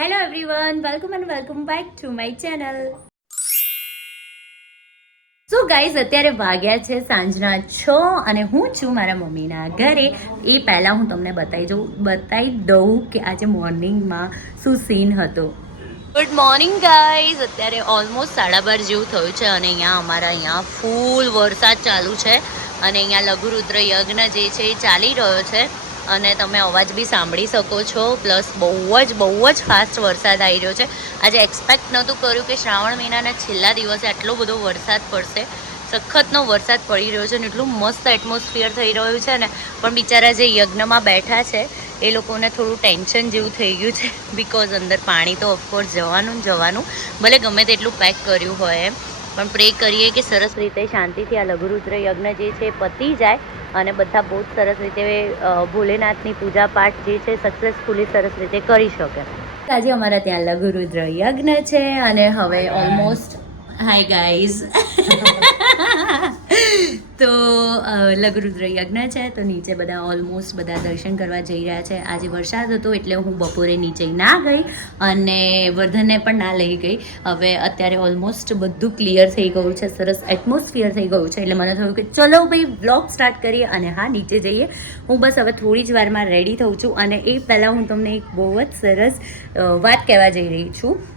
Hello everyone welcome and welcome back to my channel so guys અત્યારે વાગ્યા છે સાંજના છ અને હું છું મારા મમ્મીના ઘરે. એ પહેલાં હું તમને બતાવી દઉં બતાવી દઉં કે આજે મોર્નિંગમાં શું સીન હતો. ગુડ મોર્નિંગ ગાઈઝ અત્યારે ઓલમોસ્ટ સાડા બાર જેવું થયું છે અને અહીંયા અમારા અહીંયા ફૂલ વરસાદ ચાલુ છે. અને અહીંયા લઘુરુદ્ર યજ્ઞ જે છે એ ચાલી રહ્યો છે. અને તમે અવાજ બી સાંભળી શકો છો, પ્લસ બહુ જ બહુ જ ફાસ્ટ વરસાદ આવી રહ્યો છે. આજે એક્સપેક્ટ નહોતું કર્યું કે શ્રાવણ મહિનાના છેલ્લા દિવસે આટલો બધો વરસાદ પડશે. સખતનો વરસાદ પડી રહ્યો છે અને એટલું મસ્ત એટમોસ્ફિયર થઈ રહ્યું છે ને પણ બિચારા જે યજ્ઞમાં બેઠા છે, એ લોકોને થોડું ટેન્શન જેવું થઈ ગયું છે. બિકોઝ અંદર પાણી તો ઓફકોર્સ જવાનું ને જવાનું. ભલે ગમે તેટલું પેક કર્યું હોય એમ. પણ પ્રે કરીએ કે સરસ રીતે શાંતિથી આ લઘુરુદ્ર યજ્ઞ જે છે એ પતી જાય. અને બધા બહુ જ સરસ રીતે ભોલેનાથની પૂજા પાઠ જે છે સક્સેસફુલી સરસ રીતે કરી શકે. આજે અમારા ત્યાં લઘુરુદ્ર યજ્ઞ છે અને હવે ઓલમોસ્ટ હાય ગાઈઝ તો લઘુરુદ્ર યજ્ઞ છે, તો નીચે બધા ઓલમોસ્ટ બધા દર્શન કરવા જઈ રહ્યા છે. આજે વરસાદ હતો એટલે હું બપોરે નીચે ના ગઈ અને વર્ધનને પણ ના લઈ ગઈ. હવે અત્યારે ઓલમોસ્ટ બધું ક્લિયર થઈ ગયું છે, સરસ એટમોસ્ફિયર થઈ ગયું છે, એટલે મને થયું કે ચલો ભાઈ બ્લોગ સ્ટાર્ટ કરીએ અને હા, નીચે જઈએ. હું બસ હવે થોડી જ વારમાં રેડી થઉં છું અને એ પહેલાં હું તમને એક બહુ જ સરસ વાત કહેવા જઈ રહી છું.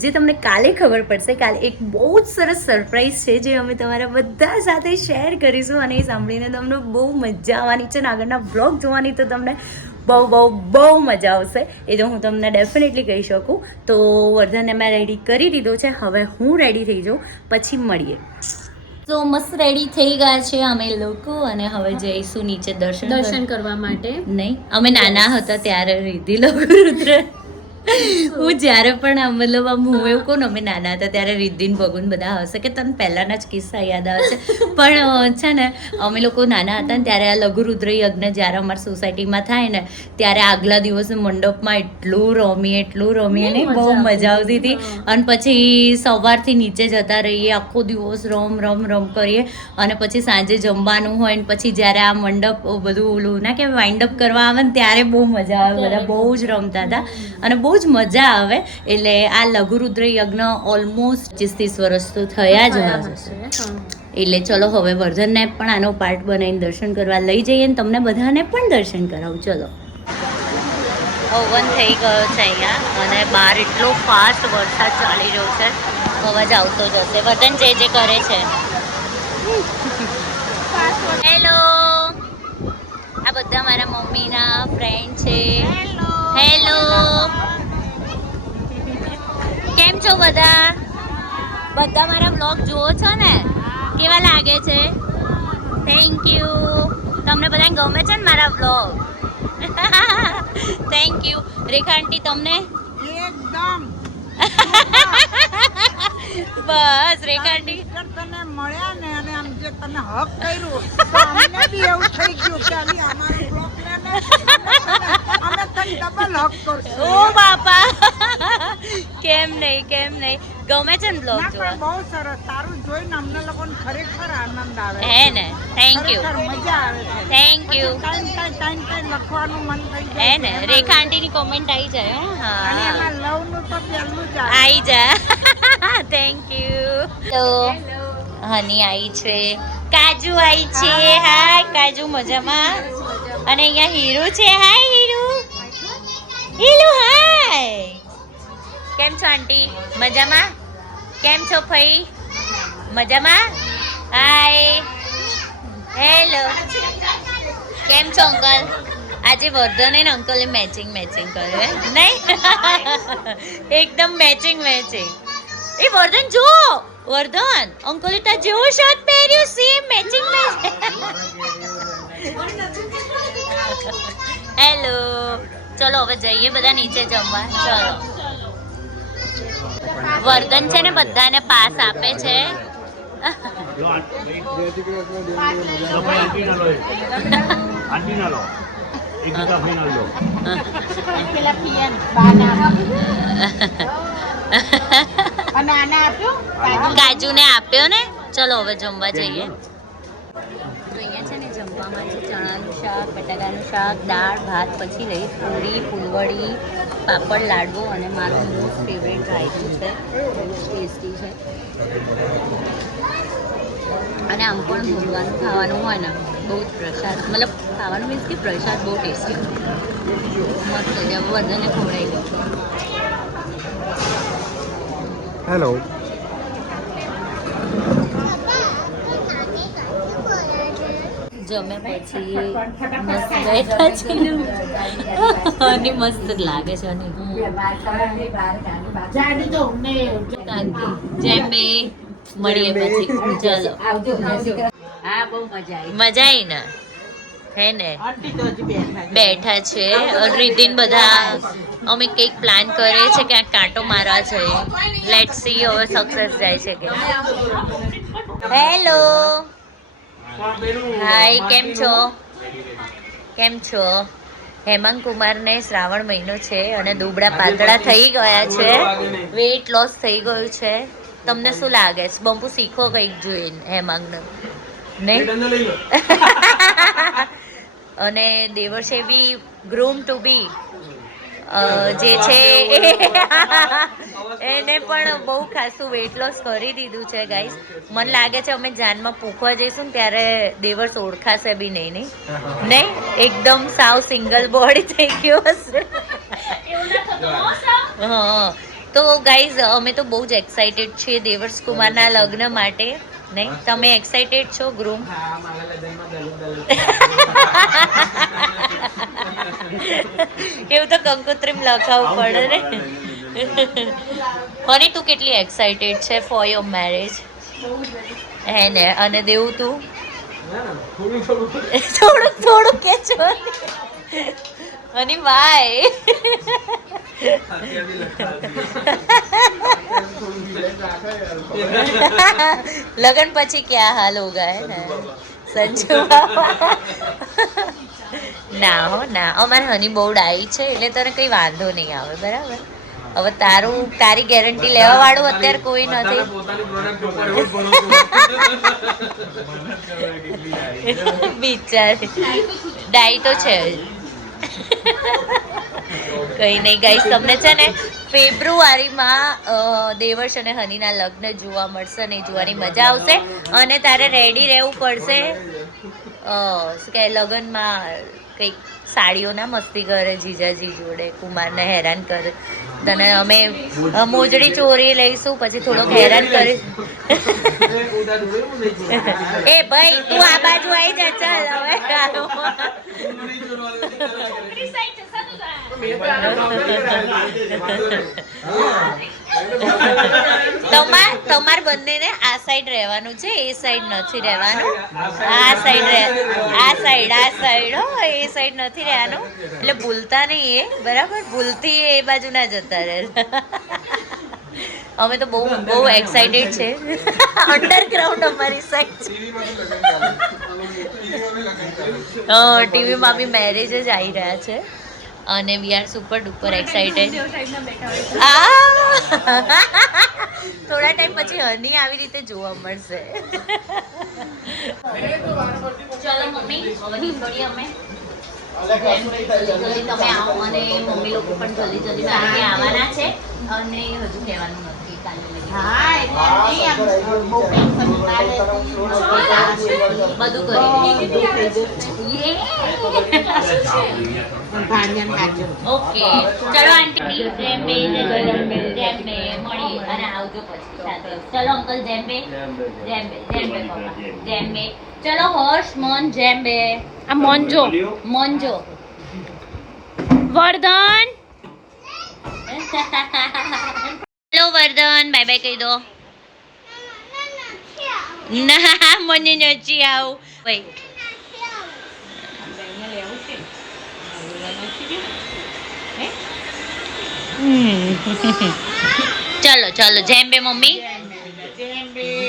જે તમને કાલે ખબર પડશે કાલે એક બહુ જ સરસ સરપ્રાઈઝ છે જે અમે તમારા બધા સાથે શેર કરીશું અને એ સાંભળીને તમને બહુ મજા આવવાની છે અને આગળના બ્લોગ જોવાની તો તમને બહુ બહુ બહુ મજા આવશે. એ તો હું તમને ડેફિનેટલી કહી શકું. તો વર્ધનને મેં રેડી કરી દીધો છે. હવે હું રેડી થઈ જાઉં. પછી મળીએ. તો મસ્ત રેડી થઈ ગયા છે અમે લોકો અને હવે જઈશું નીચે દર્શન દર્શન કરવા. માટે. નહીં અમે નાના હતા ત્યારે રીધી લઘુરુદ્ર હું જ્યારે પણ આમ મતલબ આમ હું એવું કહું ને અમે નાના હતા ત્યારે રિદ્ધિન ભગુન બધા હશે કે તને પહેલાંના જ કિસ્સા યાદ આવે છે પણ છે ને અમે લોકો નાના હતા ને ત્યારે આ લઘુરુદ્ર યજ્ઞ જ્યારે અમારી સોસાયટીમાં થાય ને ત્યારે આગલા દિવસે મંડપમાં એટલું રમીએ એટલું રમીએ ને બહુ મજા આવતી હતી. અને પછી સવારથી નીચે જતા રહીએ આખો દિવસ રમ રમ રમ કરીએ. અને પછી સાંજે જમવાનું હોય ને પછી જ્યારે આ મંડપ બધું ઓલું ના કે વાઇન્ડ અપ કરવા આવે ને ત્યારે બહુ મજા આવે બધા બહુ જ રમતા હતા. અને બહુ જ મજા આવે. એટલે આ લઘુરુદ્ર યજ્ઞ ઓલમોસ્ટ પચીસ ત્રીસ વર્ષ તો થયા જ હશે. એટલે ચલો હવે વર્ધનને પણ આનો પાર્ટ બનાવીને દર્શન કરવા લઈ જઈએ ને તમને બધાને પણ દર્શન કરાવું. ચલો. હવન થઈ ગયો છે અહીંયા અને બહાર એટલો ફાસ્ટ વરસાદ ચાલી રહ્યો છે. અવાજ આવતો જ હશે. વર્ધન જે જે કરે છે. હેલો આ બધા મારા મમ્મીના ફ્રેન્ડ છે. હેલો છો બધા? બધા મારા બ્લોગ જુઓ છો ને? કેવા લાગે છે? થેન્ક યુ તમને બધાને ગમે છે ને મારા blog thank you Rekha aunty તમને? એકદમ. બસ રેખા આંટી તમને તને મળ્યા ને અને આમ જે તને હક કર્યું તો અમને બી એવું થઈ ગયું કે અલી અમારો બ્લોગ લે ને અમે તને ડબલ હક કરશું. ઓ બાપા. કેમ નહીં કેમ નહીં. ગમે છે ને બ્લોગ જોવા. બહુ સરસ. તારું જોઈને અમને લોકોને ખરેખર આનંદ આવે હે ને. થેન્ક યુ મજા આવે છે. Thank you time time time time લખવાનું મન થઈ હે ને. રેખા આંટીની કોમેન્ટ આવી જાય હા. અને હા લવનું તો પહેલું જ આવે. આવી જા. થેન્ક યુ તો હની આવી છે. કાજુ આવી છે. હાય કાજુ મજામાં? અને અહીંયા હીરો છે. હાય હીરો. હીરો હાય કેમ છો, આંટી? મજામાં? કેમ છો, ફઈ? મજામાં? હાય હેલો કેમ છો, અંકલ? આજે વર્ધન ને અંકલે મેચિંગ મેચિંગ કર્યું નહીં? એકદમ મેચિંગ મેચિંગ એ વર્ધન જો વર્ધન, અંકલે તા જેવો શર્ટ પહેર્યું સેમ મેચિંગ મેચિંગ હેલો ચલો, હવે જઈએ બધા નીચે જમવા. ચલો. વર્ધન છે ને બધાને પાસ આપે છે. કાજુ ના આપ્યો ને? ચલો હવે જમવા જઈએ અહીંયા છે ને જમવામાં છે ચણાનું શાક બટાકા બટાકાનું શાક, દાળ, ભાત, પછી લઈશ પૂરી, ફૂલવડી, પાપડ, લાડવો અને મારું મોસ્ટ ફેવરેટ રાયતું છે. બહુ ટેસ્ટી છે. અને આમ પણ ભગવાનનું ખાવાનું હોય ને, બહુ જ પ્રસાદ, મતલબ ખાવાનું મીન્સ કે પ્રસાદ બહુ ટેસ્ટી મસ્ત છે, બધાને ખવડાવી દઉં. હેલો જમે પછી મસ્ત બેઠા છે અને મસ્ત લાગે છે અને જેમ બે મળીએ પછી. ચલો. હા બહુ મજા આવી. મજા આવી ને? હે ને? આંટી તો હજી બેઠા છે. રીતિન બધા અમે કંઈક પ્લાન કરીએ છે ક્યાંક કાંટો મારવા છે. લેટ સી હવે સક્સેસ જાય છે કે હેલો હાય કેમ છો? કેમ છો? હેમાંગ કુમારને શ્રાવણ મહિનો છે અને દુબળા પાતળા થઈ ગયા છે. વેઇટ લોસ થઈ ગયું છે. તમને શું લાગે? બમ્પુ શીખો કંઈક જોઈને હેમાંગને નહીં? અને દેવર્ષે બી ગ્રૂમ ટુ બી જે છે એને પણ બહુ ખાસું વેઇટ લોસ કરી દીધું છે ગાઈસ મને લાગે છે અમે જાનમાં પૂખવા જઈશું ને ત્યારે દેવર્ષ ઓળખાશે બી નહીં નહીં? નહીં? એકદમ સાવ સિંગલ બોડી થઈ ગયો હશે. હા. તો ગાઈઝ અમે તો બહુ જ એક્સાઇટેડ છીએ દેવર્ષ કુમારના લગ્ન માટે. નહીં? તમે એક્સાઇટેડ છો ગ્રૂમ એવું તો કંકોત્રીમ લખાવવું પડે ને. મને તું કેટલી એક્સાઇટેડ છે ફોર યોર મેરેજ હે ને અને દેવું તું? થોડુંક થોડુંક કે છો અને ભાઈ લગન પછી ક્યાં હાલ ઉગાય હે સંજુ બાબા ના હો ના. અમારે હની બહુ ડાઈ છે એટલે તને કઈ વાંધો નહીં આવે બરાબર? હવે તારું તારી ગેરંટી લેવા વાળું અત્યારે કોઈ નથી. બિચારી. ડાઈ તો છે કઈ નહીં ગાઈસ તમને છે ને ફેબ્રુઆરીમાં દેવર્ષ અને હનીના લગ્ન જોવા મળશે ને જોવાની મજા આવશે. અને તારે રેડી રહેવું પડશે કે લગ્નમાં કંઈક સાડીઓ ના મસ્તી કરે જીજાજી જોડે કુમારને હેરાન કરે. તને અમે મોજડી ચોરી લઈશું પછી થોડોક હેરાન કરી એ ભાઈ તું આ બાજુ આવી જા ચાલ હવે તમાર તમાર બંનેને આ સાઈડ રહેવાનું છે એ સાઈડ નથી રહેવાનું? આ સાઈડ રહે. સાઈડ આ સાઈડ હો એ સાઈડ નથી રહેવાનું. એટલે ભૂલતા નહીં એ બરાબર? ભૂલથી એ બાજુ ના જતા રહે. અમે તો બહુ બહુ એક્સાઇટેડ છે. અંડરગ્રાઉન્ડ અમારી સાઈડ છે. ટીવીમાં બી મેરેજ જ આવી રહ્યા છે. અને we are super duper excited થોડા ટાઈમ પછી હની આવી રીતે જોવા મળશે. ચલો મમ્મી થોડી અમે. તમે આવો અને મમ્મી લોકો પણ જલ્દી જલ્દી આવવાના છે. અને હજુ કહેવાનું બધું કરી યે ભાણિયાને હાજર. ઓકે ચલો આંટી જેમ્બે જેમ્બે જેમ્બે મળી અને આવજો પછી સાથે ચલો અંકલ જેમ્બે જેમ્બે જેમ્બે પપ્પા જેમ્બે ચલો હર્ષ મન જેમ્બે આ મોંજો મોંજો Vardhan hello Vardhan, bye bye કહી દો. ના, મને નથી આવું. ભાઈ ચલો ચલો, જેમ બે મમ્મી.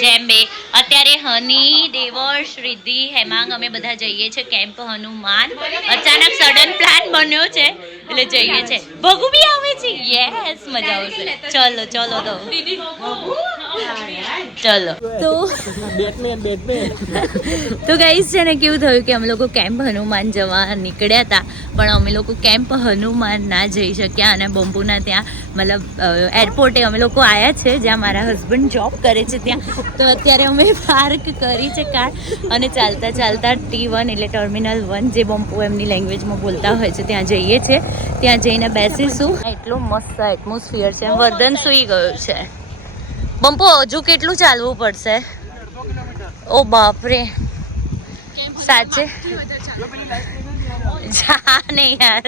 જેમ બે. અત્યારે હની દેવર રિદ્ધિ હેમાંગ, અમે બધા જઈએ છે કેમ્પ હનુમાન. અચાનક સડન પ્લાન બન્યો છે. એટલે જઈએ છે. ભગુ બી આવે છે? યસ મજા આવશે. ચલો ચલો તો. ચલો. તો તો ગાઈસ છે ને કેવું થયું કે અમે લોકો કેમ્પ હનુમાન જવા નીકળ્યા હતા પણ અમે લોકો કેમ્પ હનુમાન ના જઈ શક્યા અને બંબુના ત્યાં મતલબ એરપોર્ટે અમે લોકો આવ્યા છે જ્યાં મારા હસબન્ડ જોબ કરે છે ત્યાં. તો અત્યારે અમે પાર્ક કરી છે કાર અને ચાલતા ચાલતા ટી વન એટલે ટર્મિનલ વન જે બંપુ એમની લેંગ્વેજમાં બોલતા હોય છે ત્યાં જઈએ છીએ ત્યાં જઈને બેસીશું. એટલું મસ્ત એટમોસ્ફિયર છે. વર્ધન સૂઈ ગયું છે. બંપુ હજુ કેટલું ચાલવું પડશે? ઓ બાપરે. સાચે? જા ને યાર.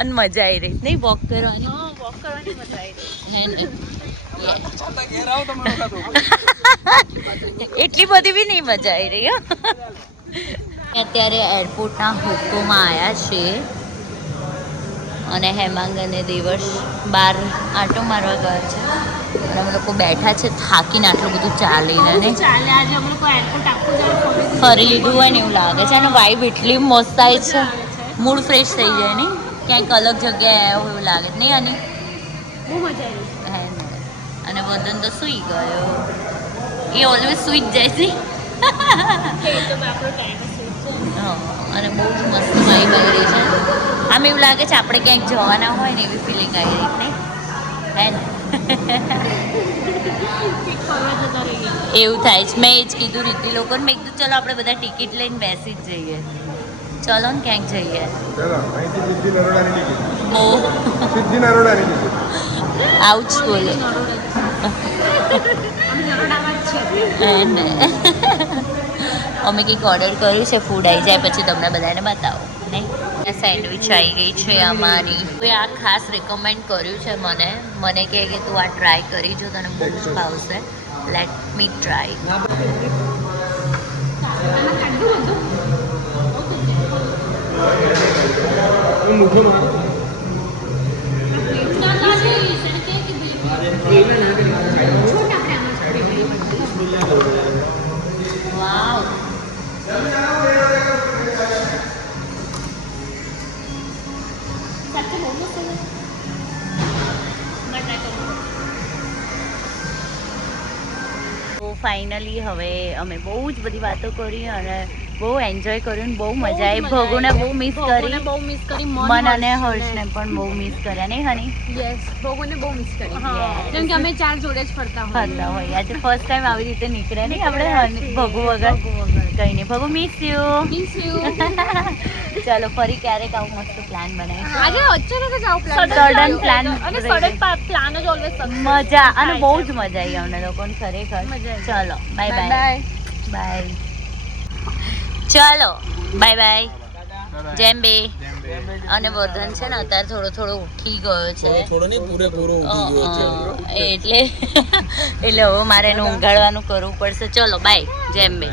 અને મજા આવી રહી. નહીં વોક કરવાની? વોક કરવાની મજા આવી રહી. એટલી બધી બી નહીં મજા આવી રહી અત્યારે એરપોર્ટના હુકોમાં આવ્યા છીએ અને હેમાંગ અને દેવર્ષ બાર આંટો મારવા ગયા છે. અને અમે લોકો બેઠા છે થાકીને આટલું બધું ચાલીને ને. ફરી લીધું હોય ને એવું લાગે છે અને વાઇબ એટલી મસ્ત આવી છે. મૂડ ફ્રેશ થઈ જાય નહીં. ક્યાંક અલગ જગ્યાએ આવ્યો એવું લાગે નહીં અને ને. અને વદન તો સૂઈ ગયો. એ ઓલવેઝ સૂઈ જ જાય. છે અને બહુ જ મસ્ત વાઈબ આવી રહી છે. આમ એવું લાગે છે આપણે ક્યાંક જવાના હોય ને એવી ફિલિંગ આવી રહી નહીં? હે ને? એવું થાય છે. મેં એ જ કીધું રીતિ લોકોને. મેં કીધું ચલો આપણે બધા ટિકિટ લઈને બેસી જ જઈએ. ચલો ને ક્યાંક જઈએ. આવું જ બોલો. હે ને? અમે કંઈક ઓર્ડર કર્યું છે ફૂડ આવી જાય પછી તમને બધાને બતાવો નહીં સેન્ડવિચ આવી ગઈ છે અમારી કોઈ આ ખાસ રેકમેન્ડ કર્યું છે મને મને કહે કે તું આ ટ્રાય કરી જો તને બહુ જ ભાવશે લેટ મી ટ્રાય સાથે બહુ મસ્ત છે. મેં try કરું. તો ફાઇનલી હવે અમે બહુ જ બધી વાતો કરી અને બહુ એન્જોય કર્યું બહુ મજા આવી. ભોગુને બહુ મિસ કરી. બહુ મિસ કરી મન અને હર્ષને પણ બહુ મિસ કર્યા નહીં હની? યસ ભગુને બહુ મિસ કરી. કેમ કે અમે ચાર જોડે જ ફરતા હોય ફરતા હોય આજે ફર્સ્ટ ટાઈમ આવી રીતે નીકળ્યા નહીં આપણે ભગુ વગર? કઈ નહીં. Bhagu miss you miss you ચાલો ફરી ક્યારેક આવું મસ્ત પ્લાન બનાવી આજે અચાનક જ આવું પ્લાન સડન પ્લાન અને સડન plan જ ઓલવેઝ મજા. અને બહુ જ મજા આવી અમને લોકોને ખરેખર. ચલો બાય બાય બાય બાય ચલો બાય બાય જેમ બે. અને વર્ધન છે ને અત્યારે થોડો થોડો ઉઠી ગયો છે. થોડો નહીં પૂરેપૂરો અ, અ, એટલે એટલે હવે મારે એને ઊંઘાડવાનું કરવું પડશે. ચલો બાય જેમ બે.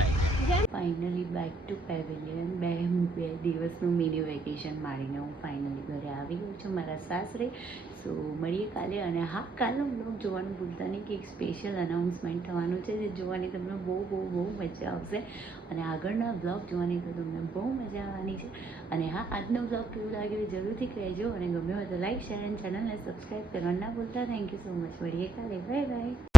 ફાઇનલી બેક ટુ પેવેલિયન બે હું બે દિવસનું મિની વેકેશન મારીને હું ફાઇનલી ઘરે આવી ગઈ છું મારા સાસરે. સો મળીએ કાલે અને હા કાલનો બ્લોગ જોવાનું ભૂલતા નહીં કે એક સ્પેશિયલ અનાઉન્સમેન્ટ થવાનું છે જે જોવાની તમને બહુ બહુ બહુ મજા આવશે. અને આગળના બ્લોગ જોવાની તો તમને બહુ મજા આવવાની છે. અને હા, આજનો બ્લોગ કેવું લાગ્યો જરૂરથી કહેજો. અને ગમ્યો હોય તો લાઈક શેર અને ચેનલને સબસ્ક્રાઈબ કરવા ના ભૂલતા. થેન્ક યુ સો મચ મળીએ કાલે. Bye bye